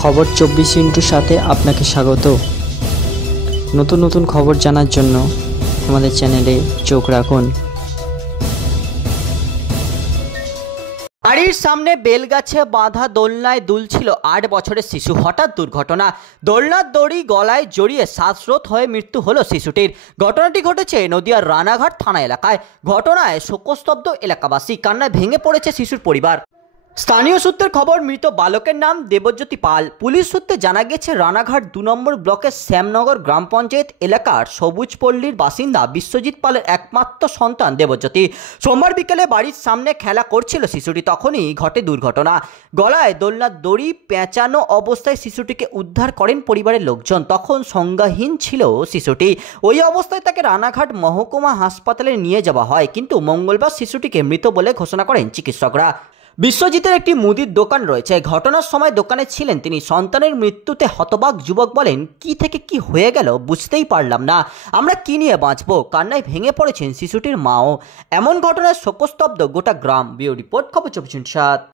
খবর 24 সাথে আপনাকে স্বাগত। নতুন নতুন খবর জানার জন্য আমাদের চ্যানেলে চোখ রাখুন। বাড়ির সামনে বেলগাছে বাঁধা দোলনায় দুলছিল 8 বছরের শিশু। হঠাৎ দুর্ঘটনা, দোলনার দড়ি গলায় জড়িয়ে শ্বাসরোধ হয়ে মৃত্যু হলো শিশুটির। ঘটনাটি ঘটেছে নদিয়ার রানাঘাট থানা এলাকায়। ঘটনায় শোকস্তব্ধ এলাকাবাসী, কান্নায় ভেঙে পড়েছে শিশুর পরিবার। স্থানীয় সূত্রের খবর, মৃত বালকের নাম দেবজ্যোতি পাল। পুলিশ সূত্রে জানা গেছে রানাঘাট 2 নম্বর ব্লকের শ্যামনগর গ্রাম পঞ্চায়েত এলাকার সবুজপল্লীর বাসিন্দা বিশ্বজিৎ পালের একমাত্র সন্তান দেবজ্যোতি। সোমবার বিকেলে বাড়ির সামনে খেলা করছিল শিশুটি, তখনই ঘটে দুর্ঘটনা। গলায় দোলনার দড়ি পেঁচানো অবস্থায় শিশুটিকে উদ্ধার করেন পরিবারের লোকজন। তখন সংজ্ঞাহীন ছিল শিশুটি। ওই অবস্থায় তাকে রানাঘাট মহকুমা হাসপাতালে নিয়ে যাওয়া হয়, কিন্তু মঙ্গলবার শিশুটিকে মৃত বলে ঘোষণা করেন চিকিৎসকরা। বিশ্বজিতের একটি মুদির দোকান রয়েছে। ঘটনার সময় দোকানে ছিলেন তিনি। সন্তানের মৃত্যুতে হতবাক যুবক বলেন, কি থেকে কি হয়ে গেল বুঝতেই পারলাম না, আমরা কি নিয়ে বাঁচবো। কান্নায় ভেঙে পড়েছেন শিশুটির মাও। এমন ঘটনায় শোকস্তব্ধ গোটা গ্রাম। ব্যুরো রিপোর্ট, খবর 24/7।